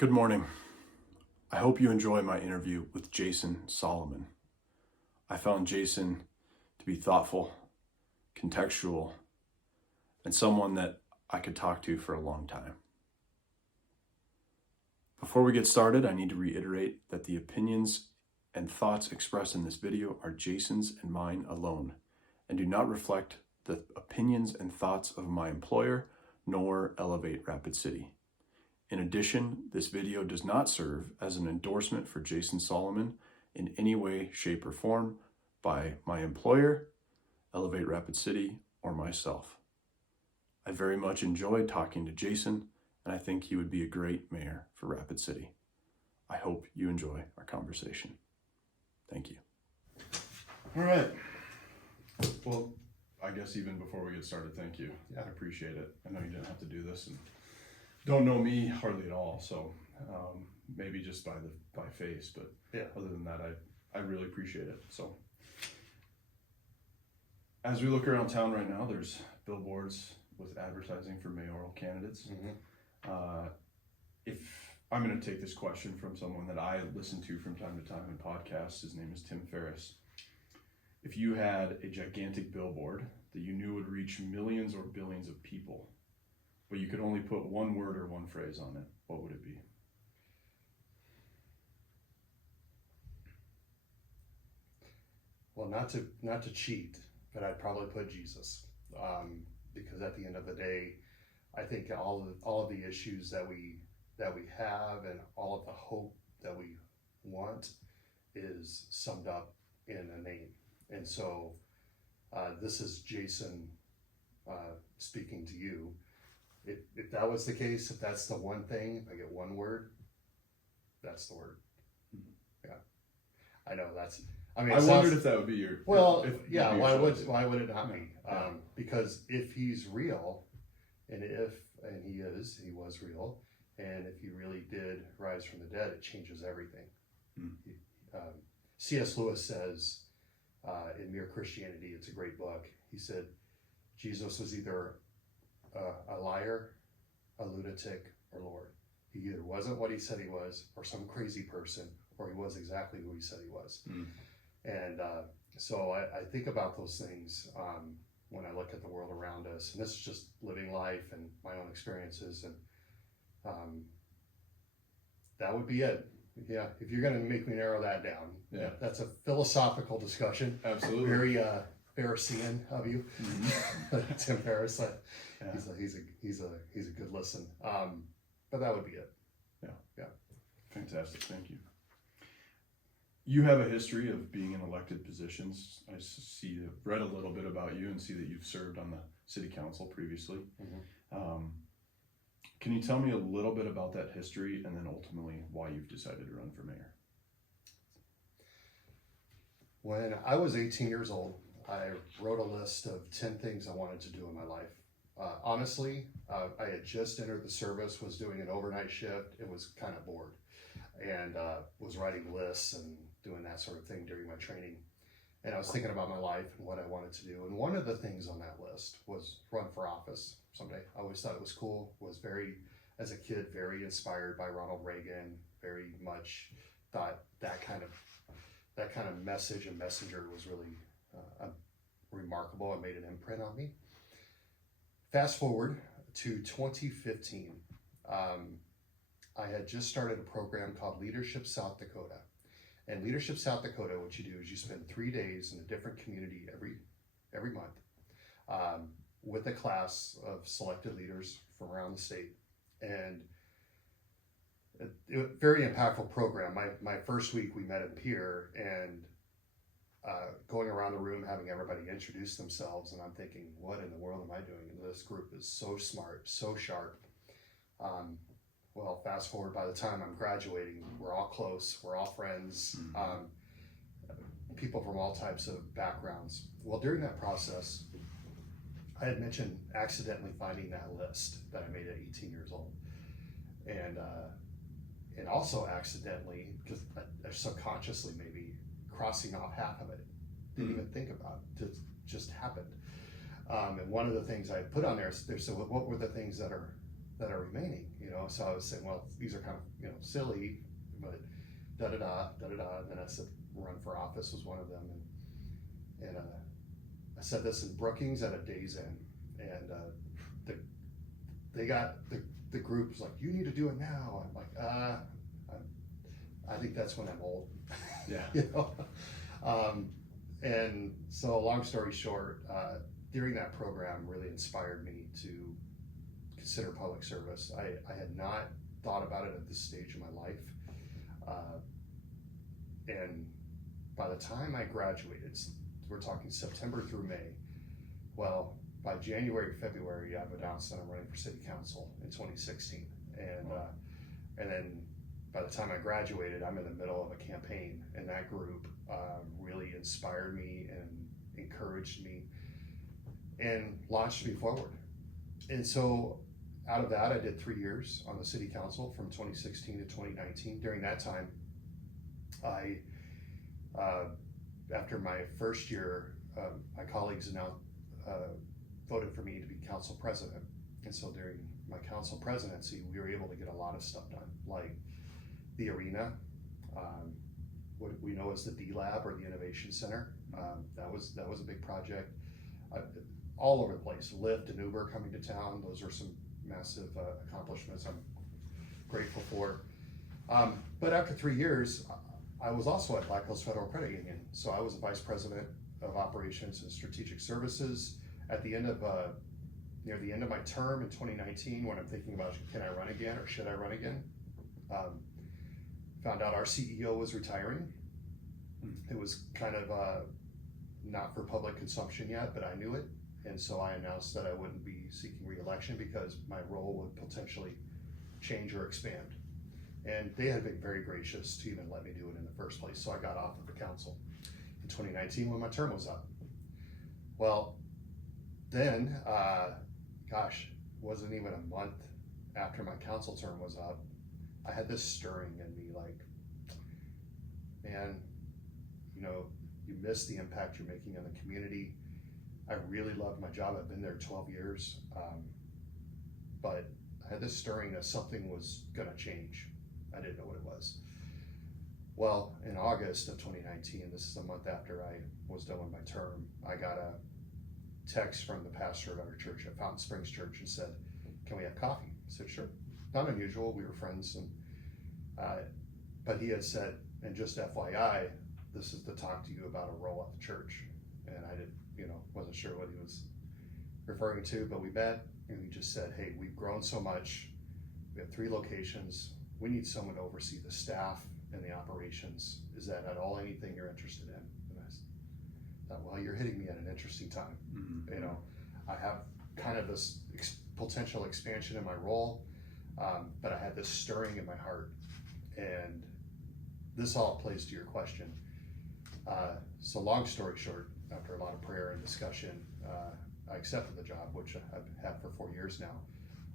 Good morning. I hope you enjoy my interview with Jason Salamun. I found Jason to be thoughtful, contextual, and someone that I could talk to for a long time. Before we get started, I need to reiterate that the opinions and thoughts expressed in this video are Jason's and mine alone, and do not reflect the opinions and thoughts of my employer, nor Elevate Rapid City. In addition, this video does not serve as an endorsement for Jason Salamun in any way, shape, or form by my employer, Elevate Rapid City, or myself. I very much enjoyed talking to Jason, and I think he would be a great mayor for Rapid City. I hope you enjoy our conversation. Thank you. All right. Well, I guess even before we get started, thank you. I appreciate it. I know you didn't have to do this and don't know me hardly at all, so maybe just by face, but yeah, other than that, I really appreciate it. So as we look around town right now, there's billboards with advertising for mayoral candidates. If I'm going to take this question from someone that I listen to from time to time in podcasts, his name is Tim Ferriss. If you had a gigantic billboard that you knew would reach millions or billions of people, but you could only put one word or one phrase on it, what would it be? Well, not to cheat, but I'd probably put Jesus, because at the end of the day, I think all of the issues that we have and all of the hope that we want is summed up in a name. And so this is Jason speaking to you. If that was the case, if that's the one thing, if I get one word, that's the word. Yeah, I know that's. I mean, I wondered if that would be your. Well, yeah. Why would it not be? Because if he's real, and he was real, and if he really did rise from the dead, it changes everything. C.S. Lewis says in Mere Christianity, it's a great book. He said Jesus was either a liar, a lunatic, or Lord. He either wasn't what he said he was, or some crazy person, or he was exactly who he said he was. And so I think about those things when I look at the world around us, and this is just living life and my own experiences, and that would be it. Yeah, if you're going to make me narrow that down, yeah, that's a philosophical discussion. Absolutely. Very Pharisee of you, Tim Ferriss. He's a good listen. But that would be it. Yeah. Fantastic. Thank you. You have a history of being in elected positions. I read a little bit about you and see that you've served on the city council previously. Can you tell me a little bit about that history and then ultimately why you've decided to run for mayor? When I was 18 years old, I wrote a list of 10 things I wanted to do in my life. Honestly, I had just entered the service, was doing an overnight shift, and was kind of bored, and was writing lists and doing that sort of thing during my training. And I was thinking about my life and what I wanted to do. And one of the things on that list was run for office someday. I always thought it was cool, was as a kid, very inspired by Ronald Reagan, very much thought that kind of message and messenger was really remarkable and made an imprint on me. Fast forward to 2015. I had just started a program called Leadership South Dakota. And Leadership South Dakota, what you do is you spend 3 days in a different community every month with a class of selected leaders from around the state. And a very impactful program. My first week we met in Pierre, and going around the room, having everybody introduce themselves, and I'm thinking, what in the world am I doing? And this group is so smart, so sharp. Well, fast forward, by the time I'm graduating, we're all close, we're all friends, people from all types of backgrounds. Well, during that process, I had mentioned accidentally finding that list that I made at 18 years old. And also accidentally, because subconsciously maybe, crossing off half of it. Didn't even think about it, it just happened. And one of the things I put on there, so what were the things that are that are remaining, So I was saying, well, these are kind of, silly, but da-da-da, and then I said run for office was one of them. And I said this in Brookings at a Days Inn, and the group was like, you need to do it now. I'm like, I think that's when I'm old. Yeah. And so long story short, during that program really inspired me to consider public service. I had not thought about it at this stage of my life. And by the time I graduated, we're talking September through May, well, by January, February, I've announced that I'm running for city council in 2016. And then by the time I graduated, I'm in the middle of a campaign, and that group really inspired me and encouraged me and launched me forward. And so out of that, I did 3 years on the city council from 2016 to 2019. During that time, I, after my first year, my colleagues now voted for me to be council president. And so during my council presidency, we were able to get a lot of stuff done, like the arena, what we know as the D Lab or the Innovation Center. That was a big project. All over the place, Lyft and Uber coming to town. Those are some massive accomplishments I'm grateful for. But after 3 years, I was also at Black Hills Federal Credit Union. So I was the vice president of operations and strategic services. At the end of near the end of my term in 2019, when I'm thinking about, can I run again or should I run again? Found out our CEO was retiring. It was kind of not for public consumption yet, but I knew it. And so I announced that I wouldn't be seeking re-election because my role would potentially change or expand. And they had been very gracious to even let me do it in the first place. So I got off of the council in 2019 when my term was up. Well, then, wasn't even a month after my council term was up, I had this stirring in me, like, man, you miss the impact you're making on the community. I really loved my job. I've been there 12 years, but I had this stirring that something was gonna change. I didn't know what it was. Well, in August of 2019, this is a month after I was done with my term, I got a text from the pastor at our church at Fountain Springs Church and said, can we have coffee? I said, sure. Not unusual, we were friends. And but he had said, and just FYI, this is to talk to you about a role at the church. And I didn't, wasn't sure what he was referring to, but we met and he just said, hey, we've grown so much. We have 3 locations. We need someone to oversee the staff and the operations. Is that at all anything you're interested in? And I thought, well, you're hitting me at an interesting time. Mm-hmm. I have kind of this potential expansion in my role, but I had this stirring in my heart. And this all plays to your question. So long story short, after a lot of prayer and discussion, I accepted the job, which I've had for 4 years now.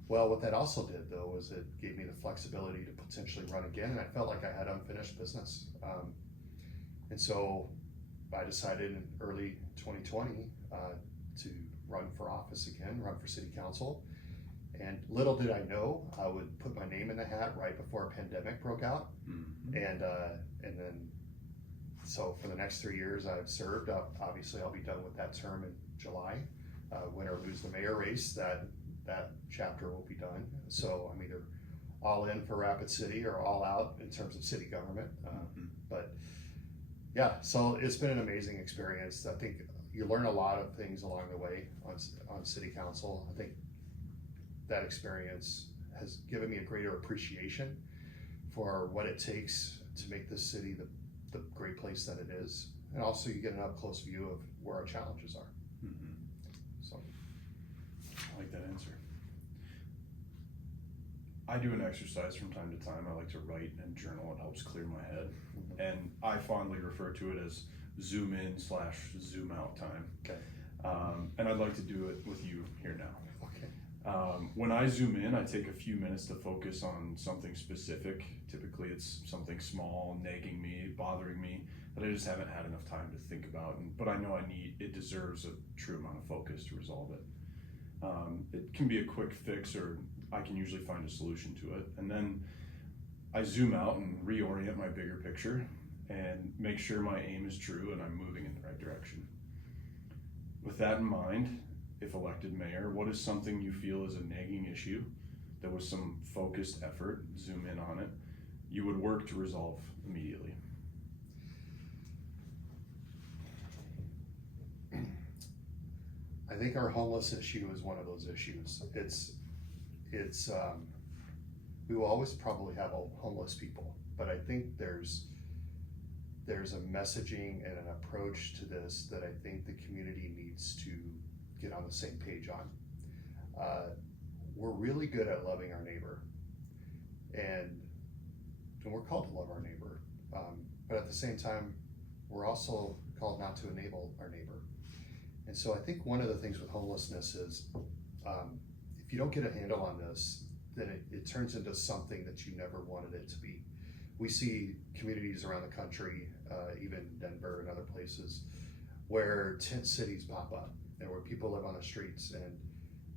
Well, what that also did, though, was it gave me the flexibility to potentially run again, and I felt like I had unfinished business. And so I decided in early 2020 to run for office again, run for city council. And little did I know, I would put my name in the hat right before a pandemic broke out. Mm-hmm. And then, so for the next 3 years I've served. Obviously, I'll be done with that term in July. Win or lose the mayor race, that chapter will be done. So I'm either all in for Rapid City or all out in terms of city government. But yeah, so it's been an amazing experience. I think you learn a lot of things along the way on city council. I think that experience has given me a greater appreciation for what it takes to make this city the great place that it is. And also you get an up close view of where our challenges are. Mm-hmm. So I like that answer. I do an exercise from time to time. I like to write and journal. It helps clear my head. Mm-hmm. And I fondly refer to it as zoom in / zoom out time. Okay. And I'd like to do it with you here now. Okay. When I zoom in, I take a few minutes to focus on something specific. Typically it's something small, nagging me, bothering me, that I just haven't had enough time to think about. But I know it deserves a true amount of focus to resolve it. It can be a quick fix, or I can usually find a solution to it. And then I zoom out and reorient my bigger picture and make sure my aim is true and I'm moving in the right direction. With that in mind, if elected mayor, what is something you feel is a nagging issue that with some focused effort, zoom in on it, you would work to resolve immediately? I think our homeless issue is one of those issues. It's we will always probably have homeless people, but I think there's a messaging and an approach to this that I think the community needs to get on the same page on. We're really good at loving our neighbor, and we're called to love our neighbor, but at the same time, we're also called not to enable our neighbor. And so I think one of the things with homelessness is, if you don't get a handle on this, then it turns into something that you never wanted it to be. We see communities around the country, even Denver and other places, where tent cities pop up and where people live on the streets, and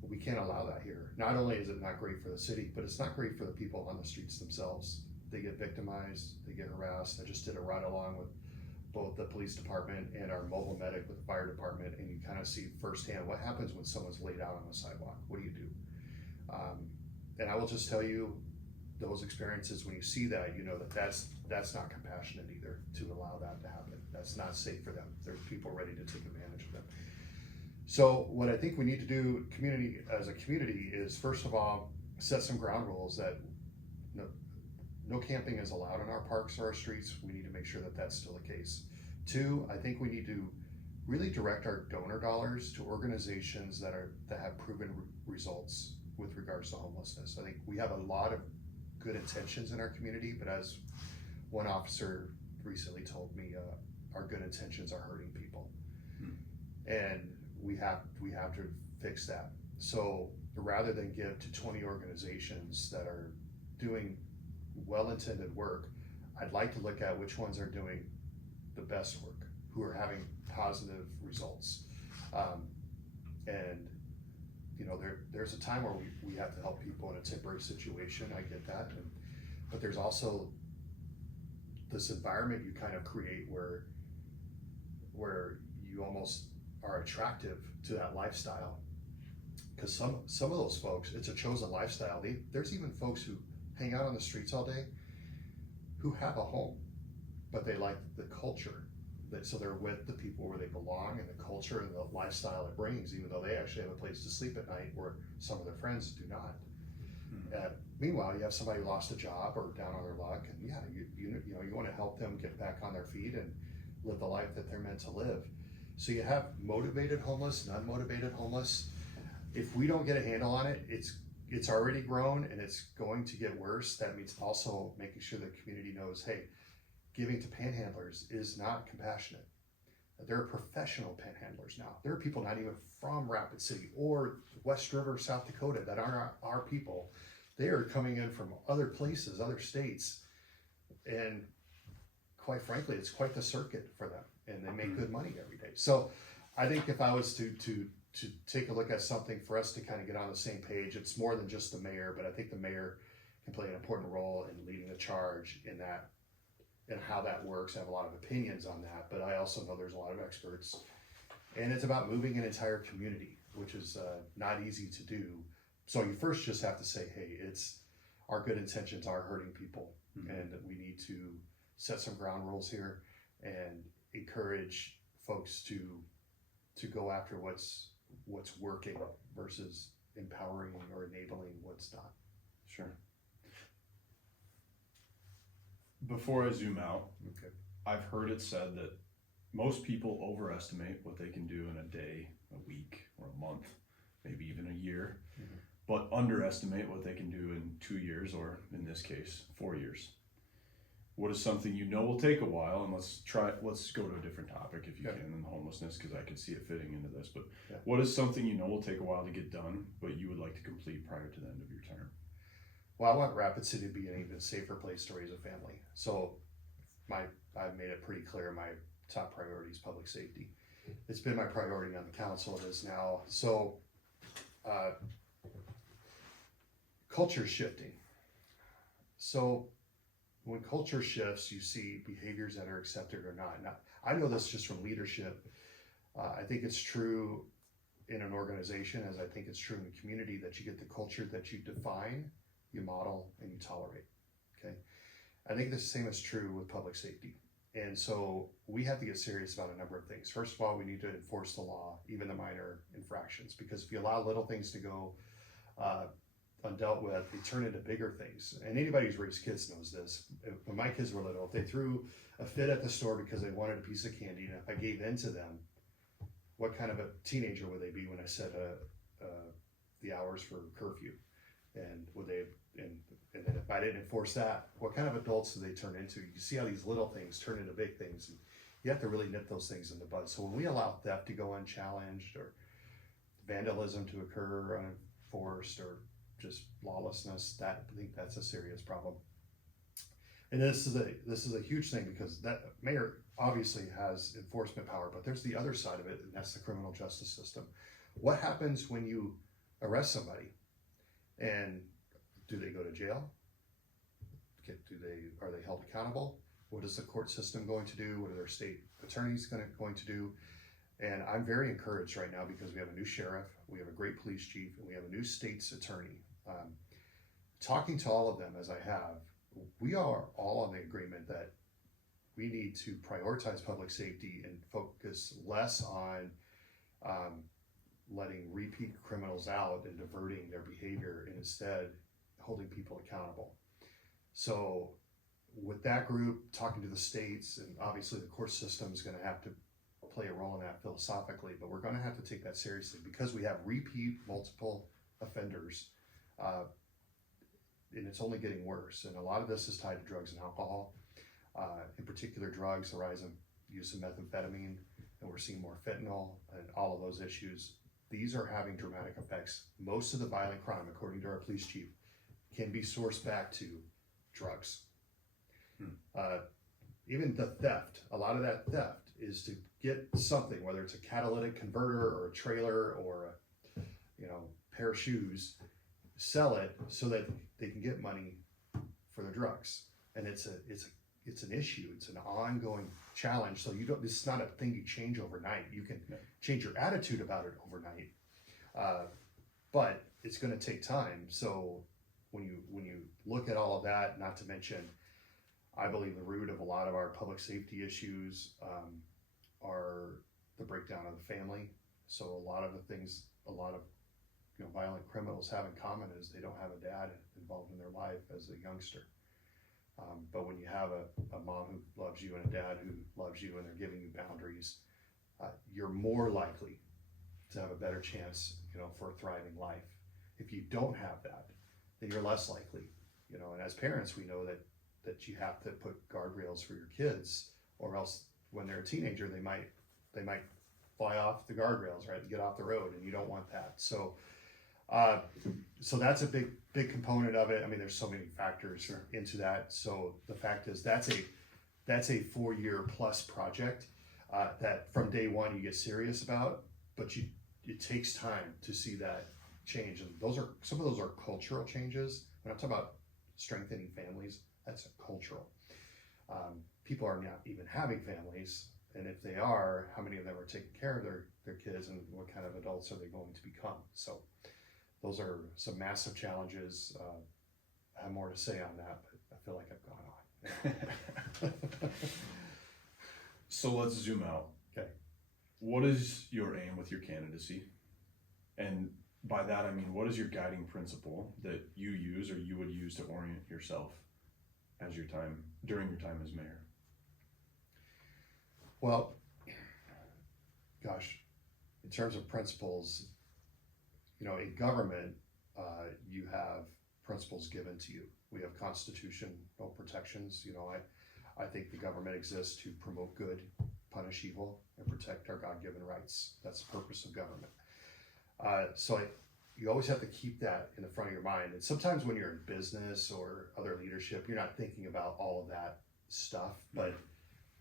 we can't allow that here. Not only is it not great for the city, but it's not great for the people on the streets themselves. They get victimized, they get harassed. I just did a ride along with both the police department and our mobile medic with the fire department, and you kind of see firsthand what happens when someone's laid out on the sidewalk. What do you do? And I will just tell you, those experiences, when you see that, you know that that's not compassionate either, to allow that to happen. That's not safe for them. There's people ready to take advantage of them. So what I think we need to do as a community is, first of all, set some ground rules that no camping is allowed in our parks or our streets. We need to make sure that that's still the case. Two, I think we need to really direct our donor dollars to organizations that have proven results with regards to homelessness. I think we have a lot of good intentions in our community, but as one officer recently told me, our good intentions are hurting people. And we have to fix that. So rather than give to 20 organizations that are doing well-intended work, I'd like to look at which ones are doing the best work, who are having positive results. And you know, there's a time where we have to help people in a temporary situation. I get that, but there's also this environment you kind of create where you almost are attractive to that lifestyle. Because some of those folks, it's a chosen lifestyle. There's even folks who hang out on the streets all day who have a home, but they like the culture. So they're with the people where they belong, and the culture and the lifestyle it brings, even though they actually have a place to sleep at night where some of their friends do not. Meanwhile, you have somebody who lost a job or down on their luck, and yeah, you want to help them get back on their feet and live the life that they're meant to live. So you have motivated homeless, non-motivated homeless. If we don't get a handle on it, it's already grown and it's going to get worse. That means also making sure the community knows, hey, giving to panhandlers is not compassionate. There are professional panhandlers now. There are people not even from Rapid City or West River, South Dakota, that aren't our people. They are coming in from other places, other states, and quite frankly, it's quite the circuit for them, and they make good money every day. So I think if I was to take a look at something for us to kind of get on the same page, it's more than just the mayor, but I think the mayor can play an important role in leading the charge in that, and how that works. I have a lot of opinions on that, but I also know there's a lot of experts, and it's about moving an entire community, which is not easy to do. So you first just have to say, hey, our good intentions are hurting people, and we need to set some ground rules here and encourage folks to go after what's working versus empowering or enabling what's not. Sure. Before I zoom out, Okay. I've heard it said that most people overestimate what they can do in a day, a week, or a month, maybe even a year, but underestimate what they can do in 2 years, or in this case, 4 years. What is something you know will take a while, and let's go to a different topic if you can, in homelessness, because I can see it fitting into this, but what is something you know will take a while to get done, but you would like to complete prior to the end of your term? Well, I want Rapid City to be an even safer place to raise a family. So I've made it pretty clear my top priority is public safety. It's been my priority on the council. It is now. So culture shifting. So when culture shifts, you see behaviors that are accepted or not. Now, I know this just from leadership. I think it's true in an organization, as I think it's true in the community, that you get the culture that you define, you model, and you tolerate. Okay. I think the same is true with public safety. And so we have to get serious about a number of things. First of all, we need to enforce the law, even the minor infractions, because if you allow little things to go undealt with, they turn into bigger things. And anybody who's raised kids knows this. When my kids were little, if they threw a fit at the store because they wanted a piece of candy, and if I gave in to them, what kind of a teenager would they be when I set the hours for curfew? And would they, and then if I didn't enforce that, what kind of adults do they turn into? You see how these little things turn into big things, and you have to really nip those things in the bud. So when we allow theft to go unchallenged, or vandalism to occur unenforced, or just lawlessness, I think that's a serious problem. And this is a huge thing, because that mayor obviously has enforcement power, but there's the other side of it, and that's the criminal justice system. What happens when you arrest somebody? And do they go to jail? Are they held accountable? What is the court system going to do? What are their state attorneys going to do? And I'm very encouraged right now, because we have a new sheriff, we have a great police chief, and we have a new state's attorney. Talking to all of them as I have, we are all on the agreement that we need to prioritize public safety and focus less on letting repeat criminals out and diverting their behavior, and instead holding people accountable. So with that group, talking to the states, and obviously the court system is going to have to play a role in that philosophically, but we're going to have to take that seriously, because we have repeat multiple offenders, and it's only getting worse. And a lot of this is tied to drugs and alcohol, in particular drugs, the rise of use of methamphetamine, and we're seeing more fentanyl and all of those issues. These are having dramatic effects. Most of the violent crime, according to our police chief, can be sourced back to drugs. Even the theft, a lot of that theft is to get something, whether it's a catalytic converter or a trailer or a pair of shoes, sell it so that they can get money for their drugs. And it's an issue. It's an ongoing challenge. So this is not a thing you change overnight. You can change your attitude about it overnight, but it's going to take time. So when you look at all of that, not to mention, I believe the root of a lot of our public safety issues are the breakdown of the family. So a lot of the things, a lot of violent criminals have in common is they don't have a dad involved in their life as a youngster. But when you have a mom who loves you and a dad who loves you, and they're giving you boundaries, you're more likely to have a better chance, for a thriving life. If you don't have that, then you're less likely, and as parents, we know that you have to put guardrails for your kids, or else when they're a teenager, they might fly off the guardrails, right, and get off the road, and you don't want that. So that's a big component of it. I mean, there's so many factors into that. So the fact is, that's a 4-year plus project that from day one you get serious about, but it takes time to see that change. And some of those are cultural changes. When I'm talking about strengthening families, that's cultural. People are not even having families, and if they are, how many of them are taking care of their kids, and what kind of adults are they going to become? So those are some massive challenges. I have more to say on that, but I feel like I've gone on. So let's zoom out. Okay. What is your aim with your candidacy? And by that, I mean, what is your guiding principle that you use, or you would use, to orient yourself as during your time as mayor? Well, gosh, in terms of principles, in government, you have principles given to you. We have constitutional protections. I think the government exists to promote good, punish evil, and protect our God-given rights. That's the purpose of government. You always have to keep that in the front of your mind. And sometimes when you're in business or other leadership, you're not thinking about all of that stuff. But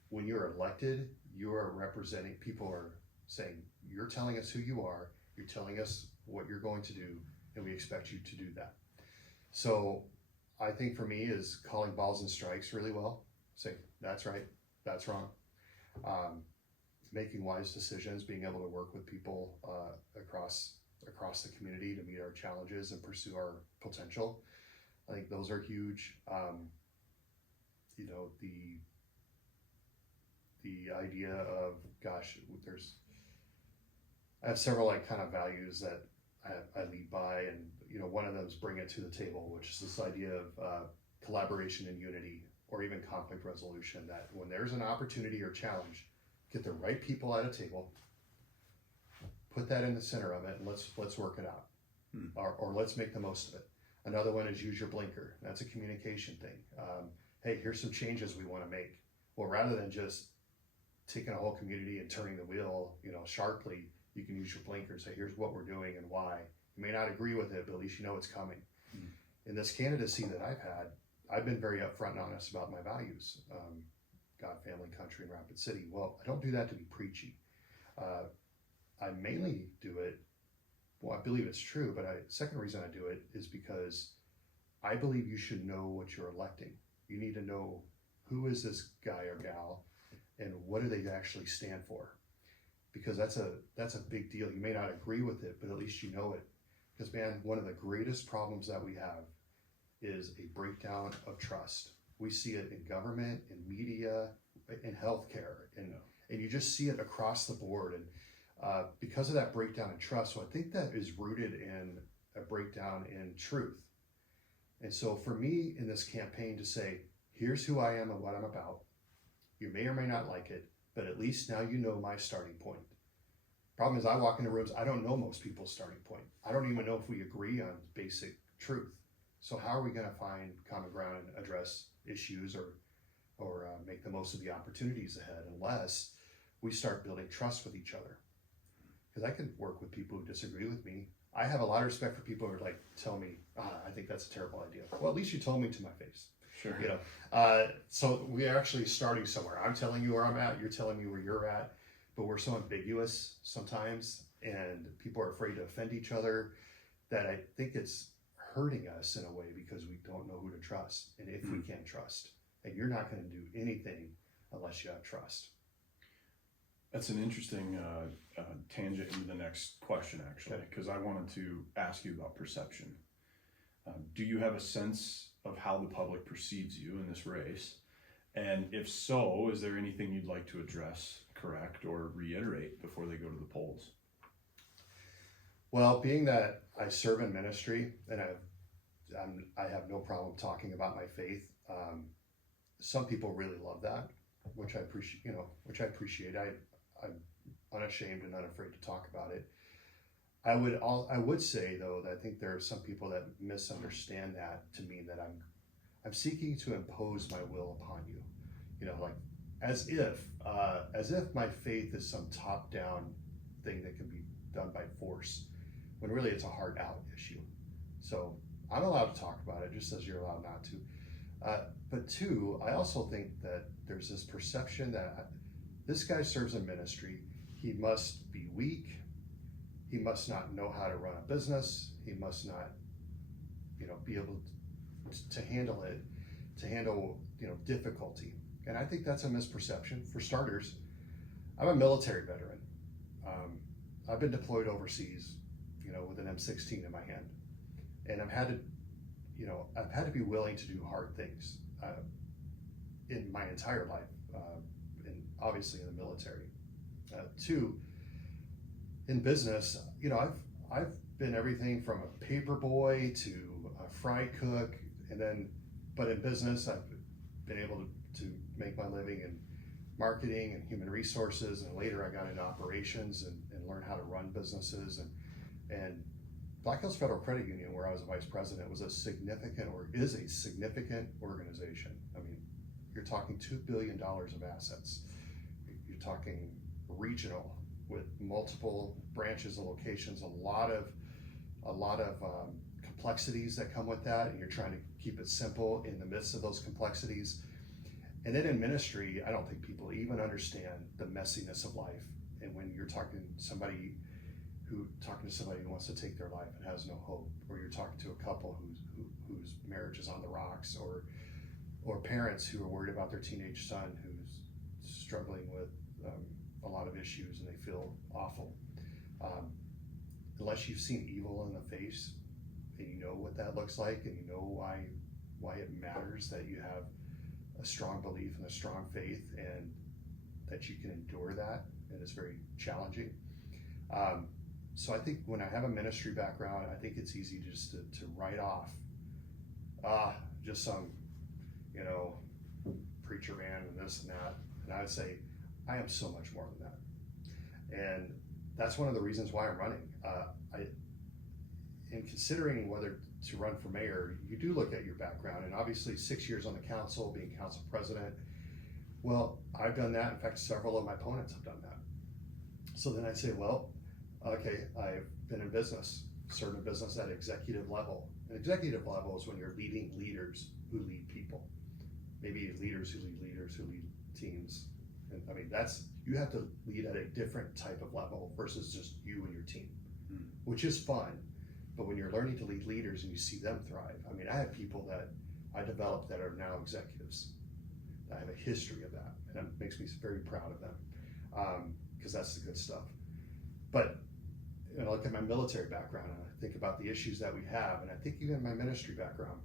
when you're elected, you are representing, people are saying, you're telling us who you are, you're telling us what you're going to do, and we expect you to do that. So I think for me is calling balls and strikes really well. Say, that's right, that's wrong. Making wise decisions, being able to work with people across the community to meet our challenges and pursue our potential. I think those are huge. The idea of, gosh, I have several like kind of values that I lead by, and one of them is bring it to the table, which is this idea of collaboration and unity, or even conflict resolution. That when there's an opportunity or challenge, get the right people at a table, put that in the center of it, and let's work it out, or let's make the most of it. Another one is use your blinker. That's a communication thing. Hey, here's some changes we want to make. Well, rather than just taking a whole community and turning the wheel, sharply, you can use your blinker. Say, here's what we're doing and why. You may not agree with it, but at least you know it's coming. In this candidacy that I've had, I've been very upfront and honest about my values. God, family, country, and Rapid City. Well, I don't do that to be preachy. I mainly do it, well, I believe it's true, but second reason I do it is because I believe you should know what you're electing. You need to know who is this guy or gal and what do they actually stand for? Because that's a big deal. You may not agree with it, but at least you know it. Because man, one of the greatest problems that we have is a breakdown of trust. We see it in government, in media, in healthcare, and you just see it across the board. And because of that breakdown in trust, so I think that is rooted in a breakdown in truth. And so for me in this campaign to say, here's who I am and what I'm about. You may or may not like it, but at least now you know my starting point. Problem is I walk into rooms, I don't know most people's starting point. I don't even know if we agree on basic truth. So how are we going to find common ground and address issues or make the most of the opportunities ahead unless we start building trust with each other? Because I can work with people who disagree with me. I have a lot of respect for people who are like, tell me, I think that's a terrible idea. Well, at least you told me to my face. Sure. So we are actually starting somewhere. I'm telling you where I'm at, you're telling me where you're at, but we're so ambiguous sometimes, and people are afraid to offend each other that I think it's hurting us in a way because we don't know who to trust and if we can trust. And you're not going to do anything unless you have trust. That's an interesting tangent into the next question, actually, because I wanted to ask you about perception. Do you have a sense of how the public perceives you in this race? And if so, is there anything you'd like to address, correct, or reiterate before they go to the polls? Well, being that I serve in ministry and I have no problem talking about my faith, some people really love that, which I appreciate. I'm unashamed and unafraid to talk about it. I would say though that I think there are some people that misunderstand that to mean that I'm seeking to impose my will upon you, like as if my faith is some top-down thing that can be done by force, when really it's a heart-out issue. So I'm allowed to talk about it just as you're allowed not to. But two, I also think that there's this perception that this guy serves in ministry. He must be weak. He must not know how to run a business. He must not, be able to handle it, difficulty. And I think that's a misperception. For starters, I'm a military veteran. I've been deployed overseas, with an M16 in my hand, and I've had to be willing to do hard things in my entire life, and obviously in the military. Two, in business, I've been everything from a paper boy to a fry cook, but in business, I've been able to make my living in marketing and human resources, and later I got into operations and learned how to run businesses. And Black Hills Federal Credit Union, where I was a vice president, is a significant organization. I mean, you're talking $2 billion of assets. You're talking regional with multiple branches and locations, a lot of complexities that come with that, and you're trying to keep it simple in the midst of those complexities. And then in ministry, I don't think people even understand the messiness of life. And when you're talking to somebody who wants to take their life and has no hope, or you're talking to a couple whose marriage is on the rocks, or parents who are worried about their teenage son who's struggling with a lot of issues and they feel awful. Unless you've seen evil in the face and you know what that looks like, and you know why it matters that you have a strong belief and a strong faith, and that you can endure that, and it's very challenging. So I think when I have a ministry background, I think it's easy just to write off, just some, preacher man and this and that. And I would say, I am so much more than that. And that's one of the reasons why I'm running. In considering whether to run for mayor, you do look at your background, and obviously 6 years on the council, being council president. Well, I've done that. In fact, several of my opponents have done that. So then I'd say, well, okay, I've been in business, served in business at executive level. And executive level is when you're leading leaders who lead people. Maybe leaders who lead teams. And I mean, you have to lead at a different type of level versus just you and your team, which is fun. But when you're learning to lead leaders and you see them thrive, I mean, I have people that I developed that are now executives. I have a history of that, and it makes me very proud of them, because that's the good stuff. But I look at my military background and I think about the issues that we have, and I think even my ministry background.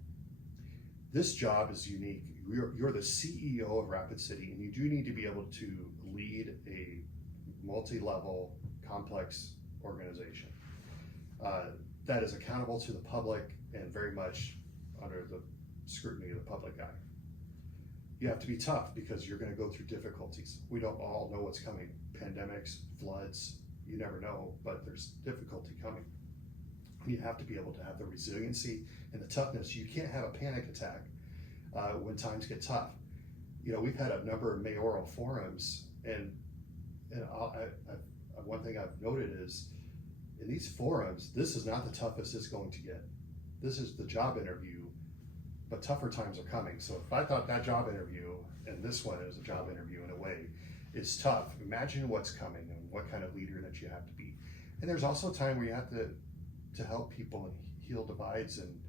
This job is unique. You're the CEO of Rapid City, and you do need to be able to lead a multi-level, complex organization that is accountable to the public and very much under the scrutiny of the public eye. You have to be tough because you're going to go through difficulties. We don't all know what's coming. Pandemics, floods, you never know, but there's difficulty coming. You have to be able to have the resiliency and the toughness. You can't have a panic attack when times get tough. We've had a number of mayoral forums, and one thing I've noted is in these forums, this is not the toughest it's going to get. This is the job interview, but tougher times are coming. So if I thought that job interview and this one is a job interview in a way, is tough. Imagine what's coming and what kind of leader that you have to be. And there's also a time where you have to help people and heal divides and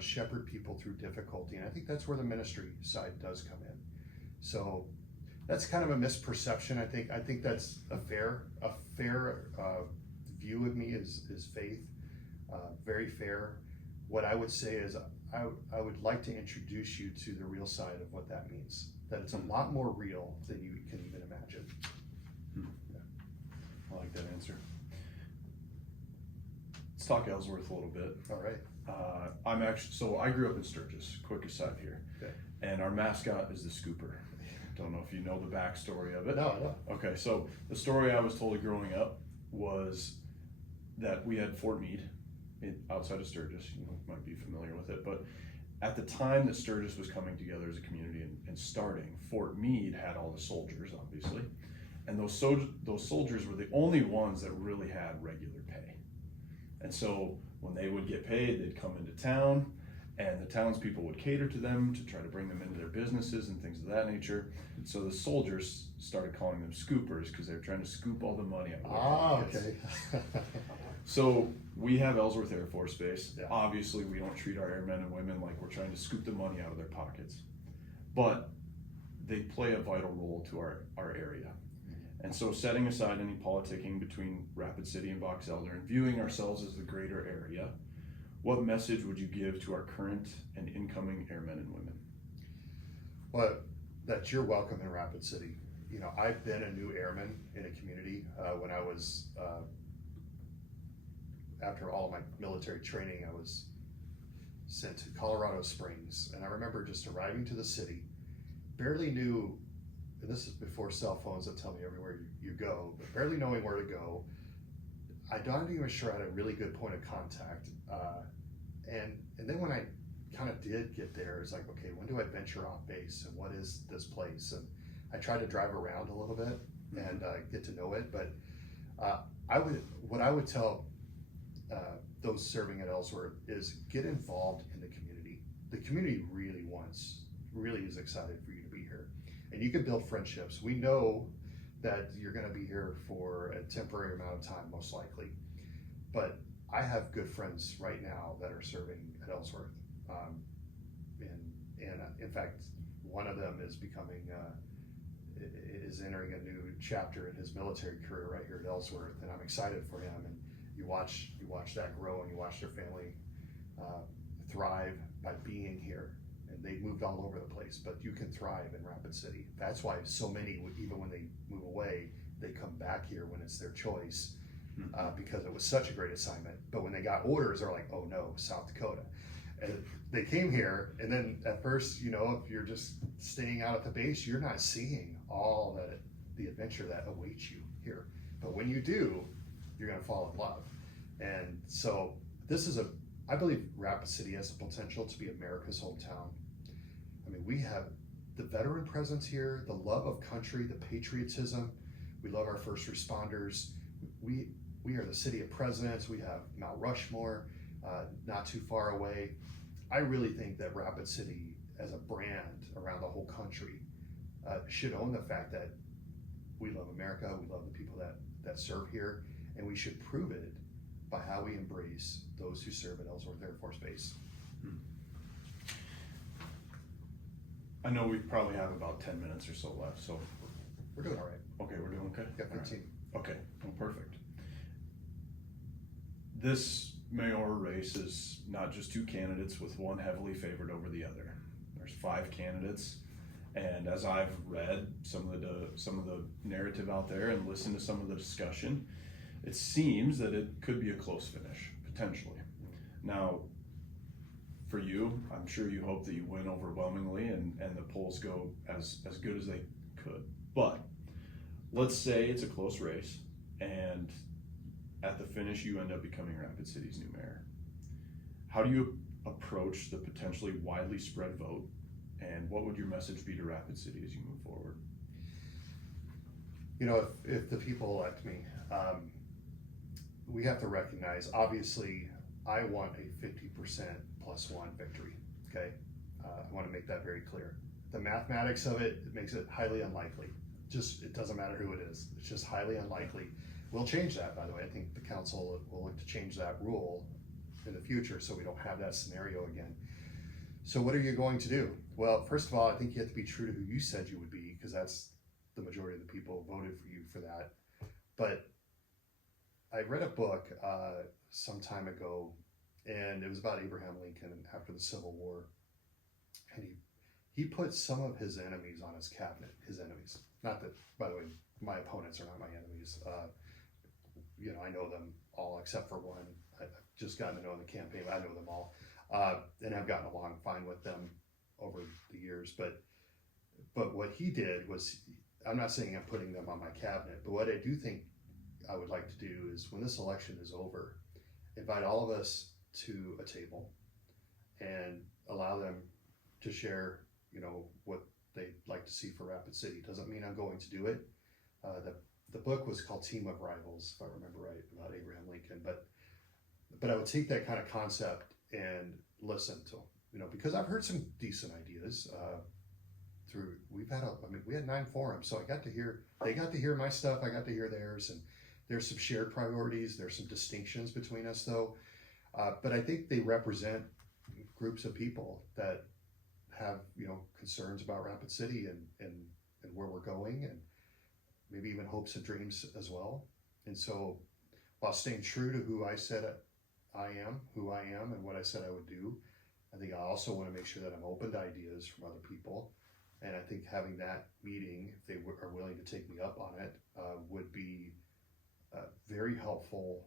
shepherd people through difficulty. And I think that's where the ministry side does come in. So that's kind of a misperception. I think that's a fair view of me is faith, very fair. What I would say is I would like to introduce you to the real side of what that means. That it's a lot more real than you can even imagine. Yeah. I like that answer. Let's talk Ellsworth a little bit. All right. I grew up in Sturgis, quick aside here. Okay. And our mascot is the Scooper. Don't know if you know the backstory of it. No. Okay, so the story I was told growing up was that we had Fort Meade outside of Sturgis. You might be familiar with it, but at the time that Sturgis was coming together as a community and starting, Fort Meade had all the soldiers, obviously, and those soldiers were the only ones that really had regular pay. And so when they would get paid, they'd come into town, and the townspeople would cater to them to try to bring them into their businesses and things of that nature. And so the soldiers started calling them scoopers because they were trying to scoop all the money out of their pockets. Okay. So we have Ellsworth Air Force Base. Yeah. Obviously, we don't treat our airmen and women like we're trying to scoop the money out of their pockets, but they play a vital role to our area. And so setting aside any politicking between Rapid City and Box Elder and viewing ourselves as the greater area, what message would you give to our current and incoming airmen and women? Well, that you're welcome in Rapid City. I've been a new airman in a community when I was, after all my military training, I was sent to Colorado Springs. And I remember just arriving to the city, barely knew, and this is before cell phones that tell me everywhere you go, but barely knowing where to go. I'm not even sure I had a really good point of contact. And then when I kind of did get there, it's like, okay, when do I venture off base and what is this place? And I tried to drive around a little bit and get to know it. But what I would tell those serving at Ellsworth is get involved in the community. The community really is excited for you to be here. And you can build friendships. We know that you're going to be here for a temporary amount of time, most likely. But I have good friends right now that are serving at Ellsworth, and in fact, one of them is is entering a new chapter in his military career right here at Ellsworth, and I'm excited for him. And you watch that grow, and you watch their family thrive by being here. And they've moved all over the place, but you can thrive in Rapid City. That's why so many, even when they move away, they come back here when it's their choice, because it was such a great assignment. But when they got orders, they're like, oh no, South Dakota. And they came here, and then at first, if you're just staying out at the base, you're not seeing all the adventure that awaits you here. But when you do, you're going to fall in love. And so I believe Rapid City has the potential to be America's hometown. I mean, we have the veteran presence here, the love of country, the patriotism. We love our first responders. We are the city of presidents. We have Mount Rushmore, not too far away. I really think that Rapid City, as a brand around the whole country, should own the fact that we love America, we love the people that serve here, and we should prove it by how we embrace those who serve at Ellsworth Air Force Base. I know we probably have about 10 minutes or so left, so We're doing all right. okay, we're doing okay? Got 15. Okay, well, perfect. This mayoral race is not just two candidates with one heavily favored over the other. There's 5 candidates, and as I've read some of the narrative out there and listened to some of the discussion, it seems that it could be a close finish, potentially. Now, for you, I'm sure you hope that you win overwhelmingly and the polls go as good as they could. But let's say it's a close race, and at the finish, you end up becoming Rapid City's new mayor. How do you approach the potentially widely spread vote, and what would your message be to Rapid City as you move forward? If the people elect me, we have to recognize, obviously, I want a 50% +1 victory, okay? I want to make that very clear. The mathematics of it makes it highly unlikely. It doesn't matter who it is. It's just highly unlikely. We'll change that, by the way. I think the council will look to change that rule in the future so we don't have that scenario again. So what are you going to do? Well, first of all, I think you have to be true to who you said you would be, because that's the majority of the people who voted for you for that. But I read a book some time ago, and it was about Abraham Lincoln after the Civil War. And he put some of his enemies on his cabinet, his enemies. Not that, by the way, my opponents are not my enemies. I know them all except for one. I've just gotten to know in the campaign. I know them all, and I've gotten along fine with them over the years. But what he did was, I'm not saying I'm putting them on my cabinet, but what I do think I would like to do is, when this election is over, invite all of us to a table and allow them to share, what they'd like to see for Rapid City. Doesn't mean I'm going to do it. The book was called Team of Rivals, if I remember right, about Abraham Lincoln. But I would take that kind of concept and listen to them, because I've heard some decent ideas. We had 9 forums, so they got to hear my stuff, I got to hear theirs, and there's some shared priorities, there's some distinctions between us though. But I think they represent groups of people that have, concerns about Rapid City and where we're going, and maybe even hopes and dreams as well. And so, while staying true to who I said I am, and what I said I would do, I think I also want to make sure that I'm open to ideas from other people. And I think having that meeting, if they are willing to take me up on it, would be very helpful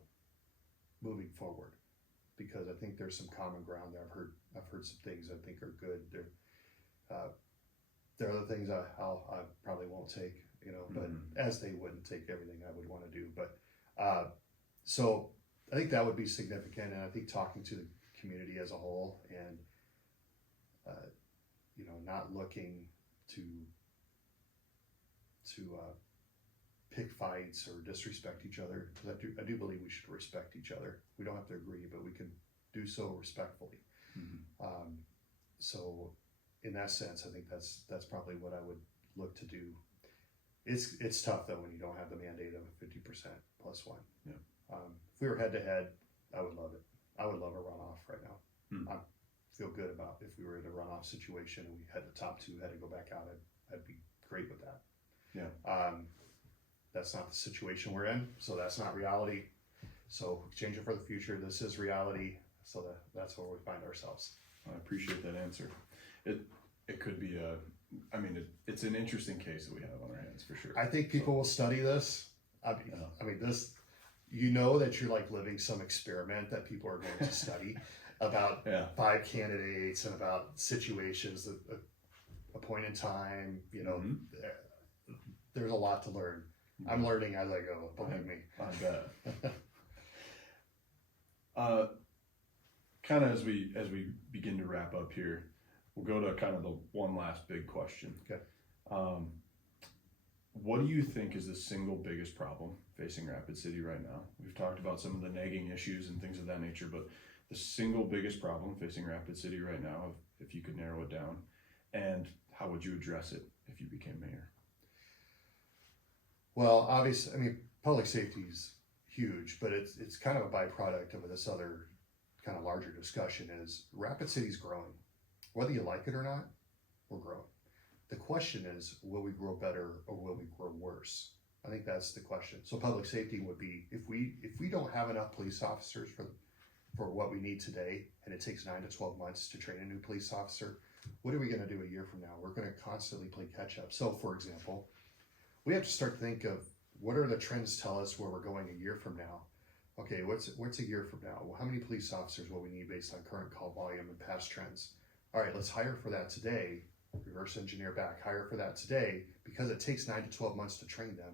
moving forward. Because I think there's some common ground there. I've heard some things I think are good. There are other things I probably won't take, but as they wouldn't take everything I would want to do. But so I think that would be significant, and I think talking to the community as a whole, and not looking to pick fights or disrespect each other, because I do believe we should respect each other. We don't have to agree, but we can do so respectfully. So in that sense, I think that's probably what I would look to do. It's tough though when you don't have the mandate of 50% +1. Yeah. If we were head to head, I would love it. I would love a runoff right now. I feel good about if we were in a runoff situation and we had the top two had to go back out. I'd be great with that. Yeah. That's not the situation we're in, so that's not reality. So change it for the future. This is reality. So that's where we find ourselves. I appreciate that answer. It could be it's an interesting case that we have on our hands for sure. I think people will study this. I mean, this, that you're like living some experiment that people are going to study about 5 candidates and about situations, a point in time, there's a lot to learn. I'm learning as I go, believe me. I bet. Kind of as we begin to wrap up here, we'll go to kind of the one last big question. Okay. What do you think is the single biggest problem facing Rapid City right now? We've talked about some of the nagging issues and things of that nature, but the single biggest problem facing Rapid City right now, if you could narrow it down, and how would you address it if you became mayor? Well, obviously, public safety is huge, but it's kind of a byproduct of this other kind of larger discussion is Rapid City's growing. Whether you like it or not, we're growing. The question is, will we grow better or will we grow worse? I think that's the question. So public safety would be, if we don't have enough police officers for what we need today, and it takes 9 to 12 months to train a new police officer, what are we going to do a year from now? We're going to constantly play catch up. So for example, we have to start to think of what are the trends tell us where we're going a year from now. Okay, what's a year from now? Well, how many police officers will we need based on current call volume and past trends? All right, let's hire for that today, reverse engineer back, hire for that today, because it takes 9 to 12 months to train them,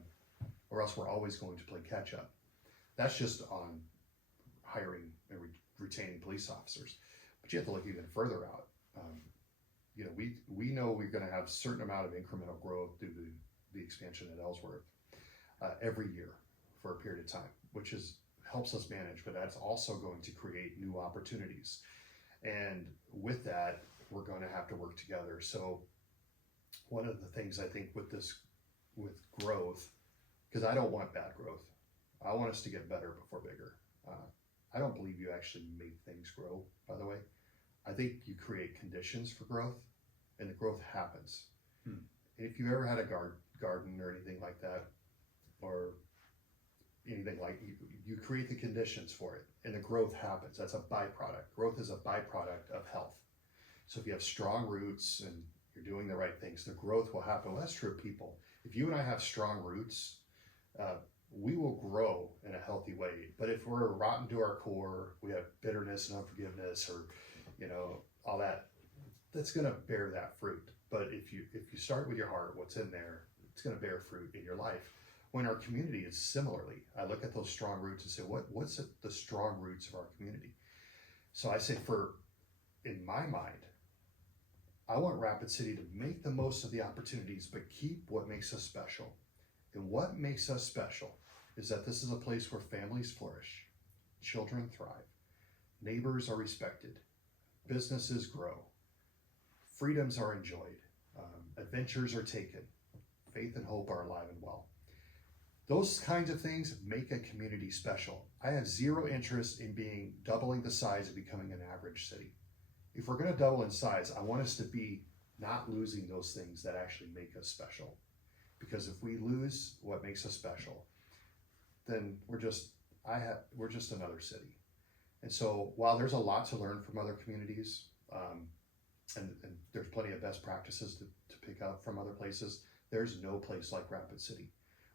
or else we're always going to play catch up. That's just on hiring and retaining police officers. But you have to look even further out. We know we're going to have a certain amount of incremental growth due to the expansion at Ellsworth every year for a period of time, which helps us manage, but that's also going to create new opportunities. And with that, we're going to have to work together. So one of the things I think with growth, because I don't want bad growth. I want us to get better before bigger. I don't believe you actually make things grow, by the way. I think you create conditions for growth, and the growth happens. If you ever had a garden or anything like that, or anything like you create the conditions for it, and the growth happens. That's a byproduct. Growth is a byproduct of health. So if you have strong roots and you're doing the right things, the growth will happen. Well, that's true of people. If you and I have strong roots, we will grow in a healthy way. But if we're rotten to our core, we have bitterness and unforgiveness, or all that, that's going to bear that fruit. But if you start with your heart, what's in there, it's going to bear fruit in your life. When our community is similarly, I look at those strong roots and say, what's the strong roots of our community? So I say, in my mind, I want Rapid City to make the most of the opportunities, but keep what makes us special. And what makes us special is that this is a place where families flourish, children thrive, neighbors are respected, businesses grow, freedoms are enjoyed, adventures are taken, faith and hope are alive and well. Those kinds of things make a community special. I have zero interest in doubling the size of becoming an average city. If we're going to double in size, I want us to be not losing those things that actually make us special. Because if we lose what makes us special, then we're just another city. And so while there's a lot to learn from other communities, and there's plenty of best practices to pick up from other places, there's no place like Rapid City.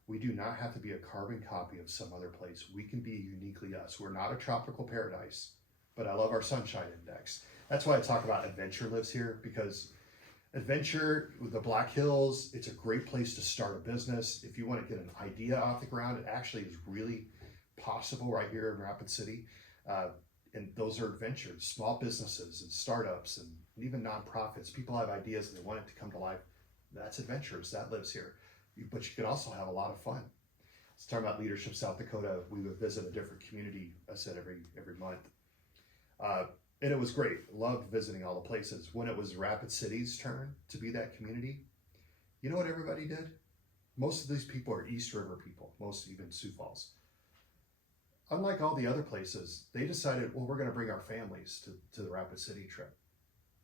We do not have to be a carbon copy of some other place. We can be uniquely us. We're not a tropical paradise, but I love our sunshine index. That's why I talk about adventure lives here, because adventure, the Black Hills, it's a great place to start a business. If you want to get an idea off the ground, it actually is really possible right here in Rapid City. And those are adventures, small businesses and startups and even nonprofits. People have ideas and they want it to come to life. That's adventures, that lives here. But you can also have a lot of fun. Let's talk about Leadership South Dakota. We would visit a different community, I said, every month. And it was great. Loved visiting all the places. When it was Rapid City's turn to be that community, you know what everybody did? Most of these people are East River people, most even Sioux Falls. unlike all the other places, they decided, well, we're going to bring our families to the Rapid City trip,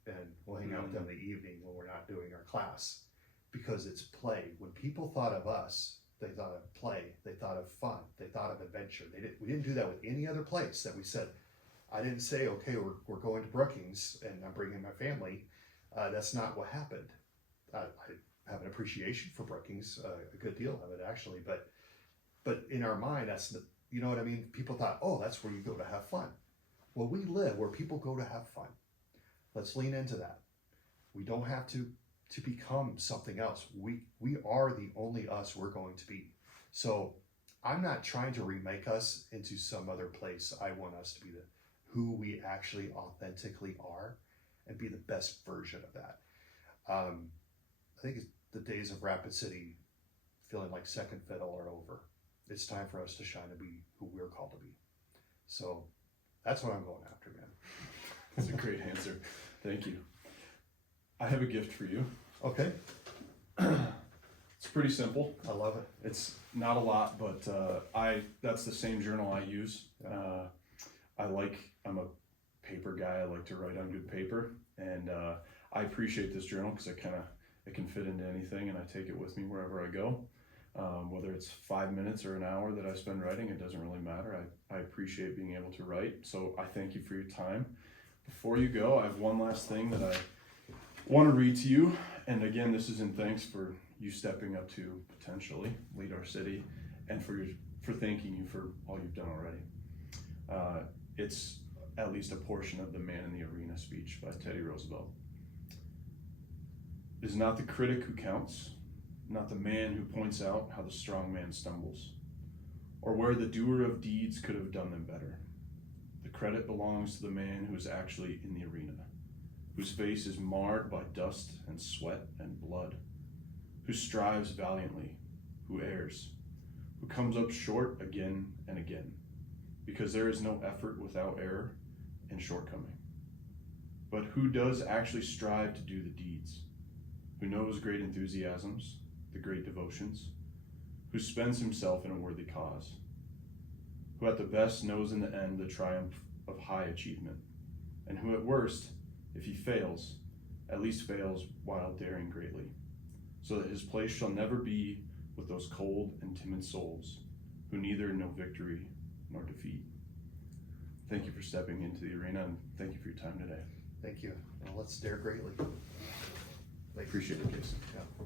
and we'll hang out with them in the evening when we're not doing our class, because it's play. When people thought of us, they thought of play, they thought of fun, they thought of adventure. We didn't do that with any other place that we said. I didn't say, okay, we're going to Brookings and I'm bringing my family. That's not what happened. I have an appreciation for Brookings, a good deal of it actually, but in our mind, that's the, you know what I mean? People thought, oh, that's where you go to have fun. Well, we live where people go to have fun. Let's lean into that. We don't have to become something else. We are the only us we're going to be. So I'm not trying to remake us into some other place. I want us to be who we actually authentically are and be the best version of that. I think the days of Rapid City feeling like second fiddle are over. It's time for us to shine and be who we're called to be. So that's what I'm going after, man. That's a great answer. Thank you. I have a gift for you. Okay. It's pretty simple. I love it. It's not a lot, but that's the same journal I use. I'm a paper guy. I like to write on good paper, and I appreciate this journal because it can fit into anything, and I take it with me wherever I go. Whether it's 5 minutes or an hour that I spend writing, it doesn't really matter. I appreciate being able to write, so I thank you for your time. Before you go, I have one last thing that I want to read to you, and again, this is in thanks for you stepping up to potentially lead our city, and for thanking you for all you've done already. It's at least a portion of the Man in the Arena speech by Teddy Roosevelt. It is not the critic who counts, not the man who points out how the strong man stumbles, or where the doer of deeds could have done them better. The credit belongs to the man who is actually in the arena, whose face is marred by dust and sweat and blood, who strives valiantly, who errs, who comes up short again and again, because there is no effort without error and shortcoming. But who does actually strive to do the deeds, who knows great enthusiasms, the great devotions, who spends himself in a worthy cause, who at the best knows in the end the triumph of high achievement, and who at worst, if he fails, at least fails while daring greatly, so that his place shall never be with those cold and timid souls who neither know victory nor defeat. Thank you for stepping into the arena, and thank you for your time today. Thank you. Well, let's dare greatly. I appreciate it, Jason. Yeah.